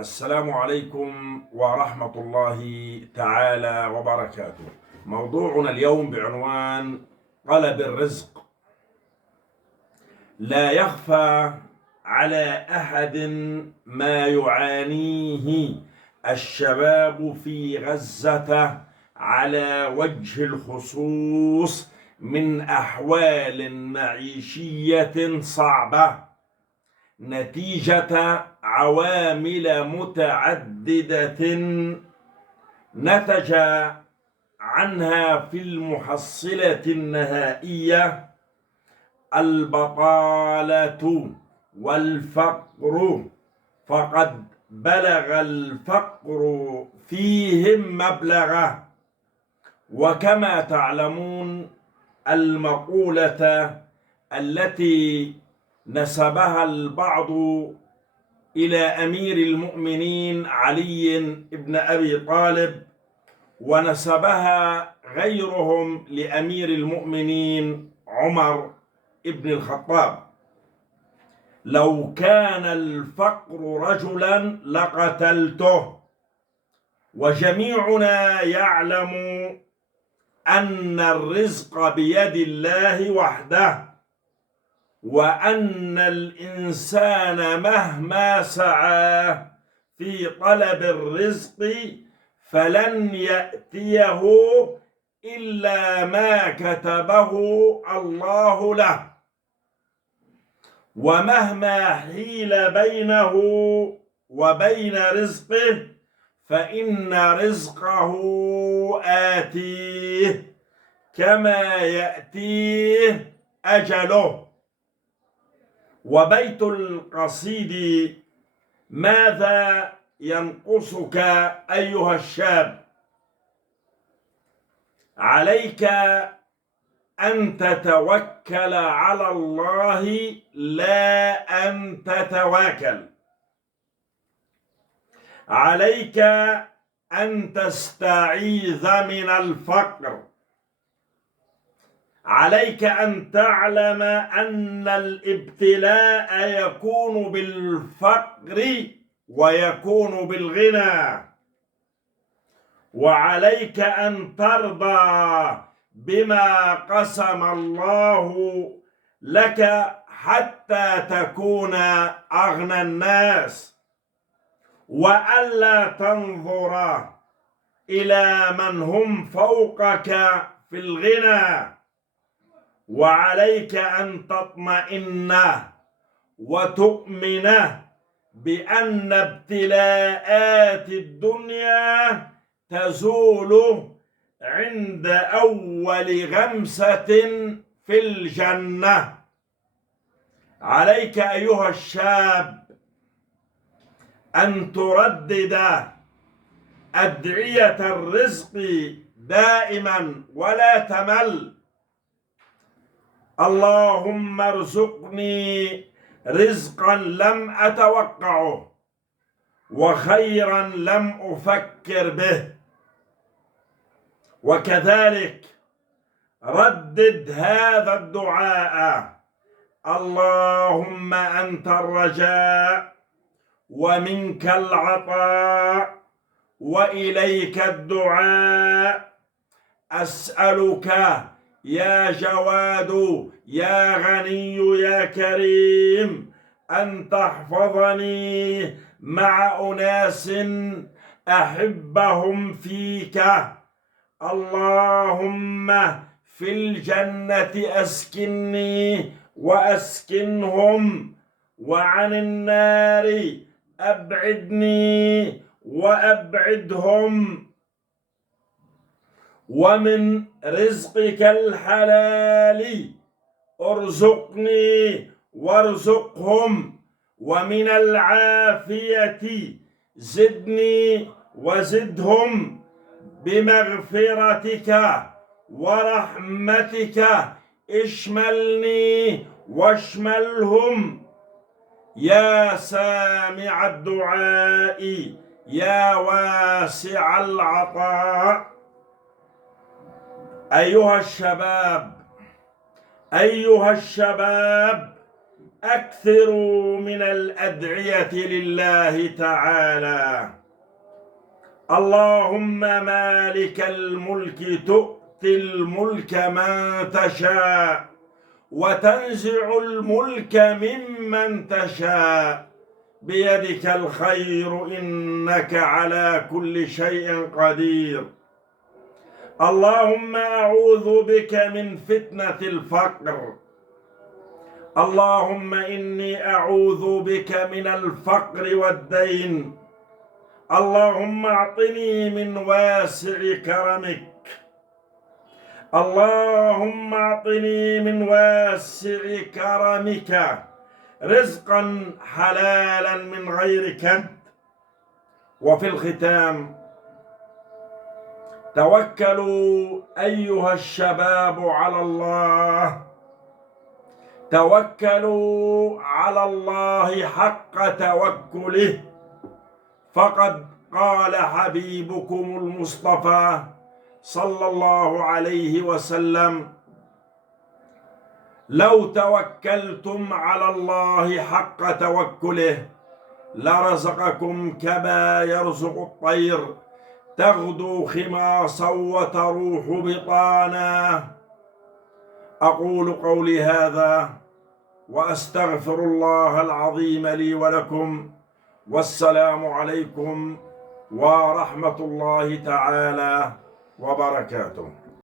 السلام عليكم ورحمة الله تعالى وبركاته. موضوعنا اليوم بعنوان طلب الرزق. لا يخفى على أحد ما يعانيه الشباب في غزة على وجه الخصوص من أحوال معيشية صعبة نتيجة عوامل متعددة نتج عنها في المحصلة النهائية البطالة والفقر، فقد بلغ الفقر فيهم مبلغه. وكما تعلمون المقولة التي نسبها البعض إلى أمير المؤمنين علي بن أبي طالب، ونسبها غيرهم لأمير المؤمنين عمر بن الخطاب: لو كان الفقر رجلا لقتلته. وجميعنا يعلم أن الرزق بيد الله وحده، وأن الإنسان مهما سعى في طلب الرزق فلن يأتيه إلا ما كتبه الله له، ومهما حيل بينه وبين رزقه فإن رزقه آتيه كما يأتيه أجله. وبيت القصيد: ماذا ينقصك أيها الشاب؟ عليك أن تتوكل على الله لا أن تتواكل. عليك أن تستعيذ من الفقر. عليك أن تعلم أن الابتلاء يكون بالفقر ويكون بالغنى. وعليك أن ترضى بما قسم الله لك حتى تكون أغنى الناس، وألا تنظر إلى من هم فوقك في الغنى. وعليك أن تطمئن وتؤمن بأن ابتلاءات الدنيا تزول عند أول غمسة في الجنة. عليك أيها الشاب أن تردد أدعية الرزق دائما ولا تمل: اللهم ارزقني رزقا لم أتوقعه وخيرا لم أفكر به. وكذلك ردد هذا الدعاء: اللهم أنت الرجاء ومنك العطاء وإليك الدعاء، أسألك يا جواد يا غني يا كريم أن تحفظني مع أناس أحبهم فيك. اللهم في الجنة أسكنني وأسكنهم، وعن النار أبعدني وأبعدهم، ومن رزقك الحلال ارزقني وارزقهم، ومن العافية زدني وزدهم، بمغفرتك ورحمتك اشملني واشملهم، يا سامع الدعاء يا واسع العطاء. أيها الشباب أكثروا من الأدعية لله تعالى. اللهم مالك الملك تؤتي الملك من تشاء وتنزع الملك ممن تشاء بيدك الخير إنك على كل شيء قدير. اللهم أعوذ بك من فتنة الفقر. اللهم إني أعوذ بك من الفقر والدين. اللهم أعطني من واسع كرمك. اللهم أعطني من واسع كرمك رزقا حلالا من غير كد. وفي الختام، توكلوا أيها الشباب على الله، توكلوا على الله حق توكله، فقد قال حبيبكم المصطفى صلى الله عليه وسلم: لو توكلتم على الله حق توكله لرزقكم كما يرزق الطير تغدو خماصا وتروح بطانا. أقول قولي هذا وأستغفر الله العظيم لي ولكم، والسلام عليكم ورحمة الله تعالى وبركاته.